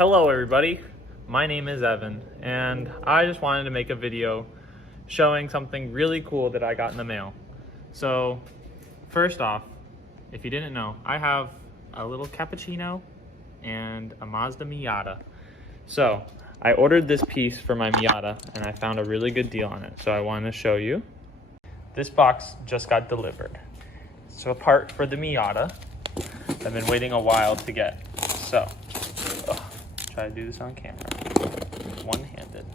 Hello everybody, my name is Evan and I just wanted to make a video showing something really cool that I got in the mail. So first off, if you didn't know, I have a little cappuccino and a Mazda Miata. So I ordered this piece for my Miata and I found a really good deal on it, so I wanted to show you. This box just got delivered. It's a part for the Miata I've been waiting a while to get. So try to do this on camera, one-handed.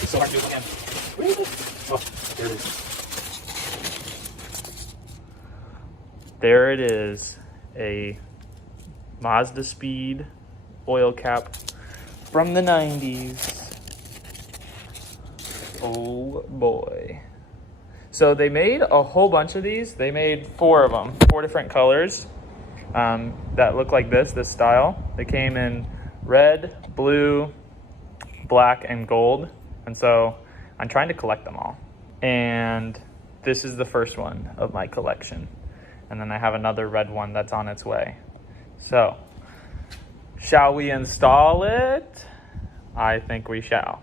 It's so hard to do again. Where is it? Oh, there it is. There it is, a Mazdaspeed oil cap from the 90s. Oh boy. So they made a whole bunch of these. They made 4 of them, 4 different colors that look like this style. They came in red, blue, black, and gold. And so I'm trying to collect them all. And this is the first one of my collection. And then I have another red one that's on its way. So, shall we install it? I think we shall.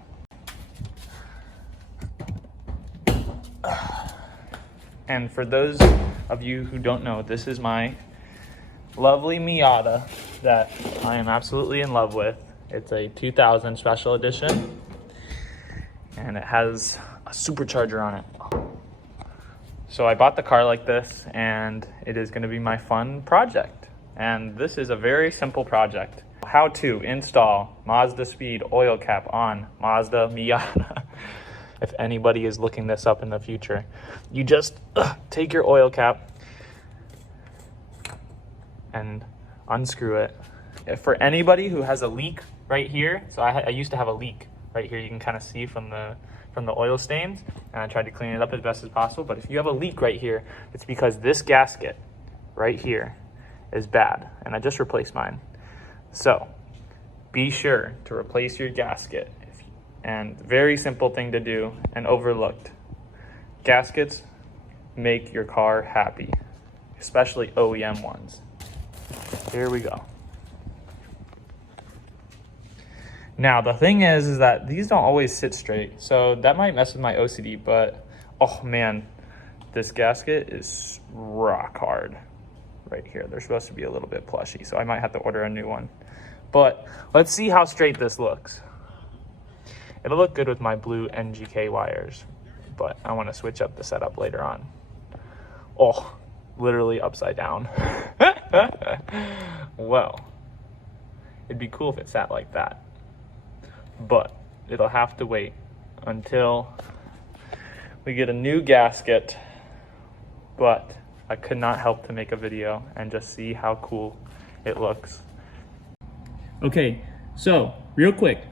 And for those of you who don't know, this is my lovely Miata that I am absolutely in love with. It's a 2000 special edition, and it has a supercharger on it. So I bought the car like this, and it is going to be my fun project. And this is a very simple project. How to install Mazdaspeed oil cap on Mazda Miata. If anybody is looking this up in the future, you just take your oil cap and unscrew it. For anybody who has a leak right here, so I used to have a leak right here. You can kind of see from the oil stains, and I tried to clean it up as best as possible. But if you have a leak right here, it's because this gasket right here is bad, and I just replaced mine. So be sure to replace your gasket. And very simple thing to do and overlooked. Gaskets make your car happy, especially OEM ones. Here we go. Now the thing is that these don't always sit straight, so that might mess with my OCD, but oh man, this gasket is rock hard right here. They're supposed to be a little bit plushy, so I might have to order a new one. But let's see how straight this looks. It'll look good with my blue NGK wires, but I want to switch up the setup later on. Oh, literally upside down. Well, it'd be cool if it sat like that, but it'll have to wait until we get a new gasket. But I could not help to make a video and just see how cool it looks. Okay, so real quick,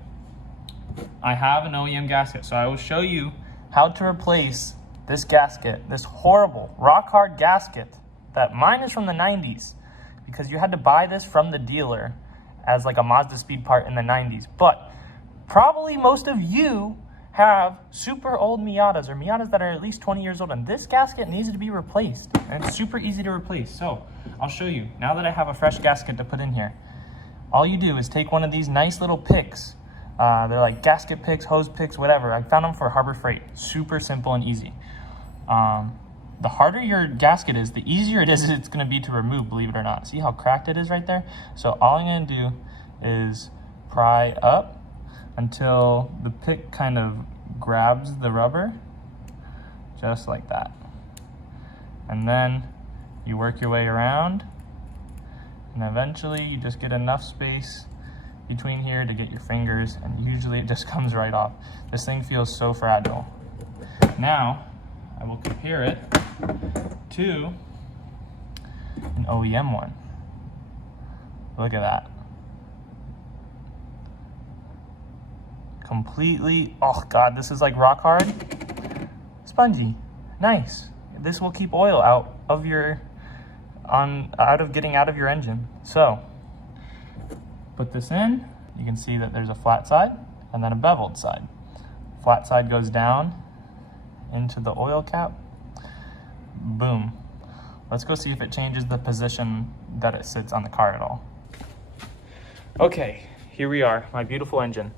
I have an OEM gasket, so I will show you how to replace this gasket, this horrible rock hard gasket that mine is from the 90s, because you had to buy this from the dealer as like a Mazdaspeed part in the 90s. But probably most of you have super old Miatas or Miatas that are at least 20 years old, and this gasket needs to be replaced, and it's super easy to replace. So I'll show you now that I have a fresh gasket to put in here. All you do is take one of these nice little picks. They're like gasket picks, hose picks, whatever. I found them for Harbor Freight. Super simple and easy. The harder your gasket is, the easier it is it's going to be to remove, believe it or not. See how cracked it is right there? So all I'm going to do is pry up until the pick kind of grabs the rubber, just like that. And then you work your way around, and eventually you just get enough space between here to get your fingers, and usually it just comes right off. This thing feels so fragile. Now I will compare it to an OEM one. Look at that. Completely, oh god, this is like rock hard, spongy, nice. This will keep oil out of your getting out of your engine. So put this in, you can see that there's a flat side and then a beveled side. Flat side goes down into the oil cap. Boom. Let's go see if it changes the position that it sits on the car at all. Okay, here we are, my beautiful engine.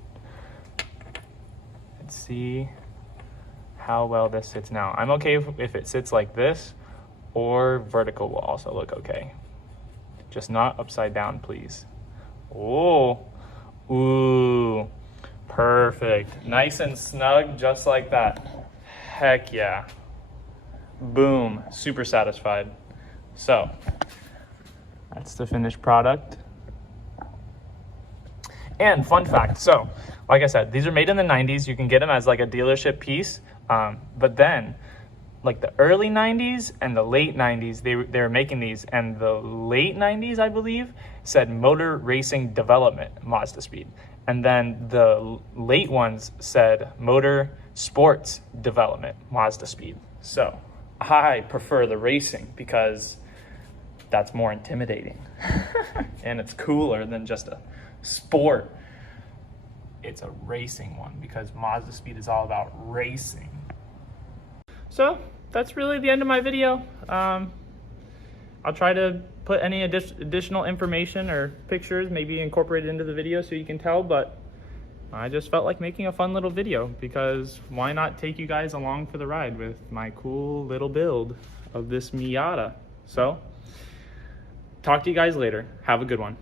Let's see how well this sits now. I'm okay if it sits like this, or vertical will also look okay. Just not upside down, please. Oh, ooh, perfect. Nice and snug, just like that. Heck yeah. Boom, super satisfied. So, that's the finished product. And fun fact, so, like I said, these are made in the 90s. You can get them as like a dealership piece. But then, like the early 90s and the late 90s, they were making these. And the late 90s, I believe, said Motor Racing Development, Mazdaspeed. And then the late ones said Motor Sports Development, Mazdaspeed. So, I prefer the racing because that's more intimidating. And it's cooler than just a sport. It's a racing one because Mazdaspeed is all about racing. So that's really the end of my video. I'll try to put any additional information or pictures maybe incorporated into the video so you can tell, but I just felt like making a fun little video because why not take you guys along for the ride with my cool little build of this Miata. So talk to you guys later. Have a good one.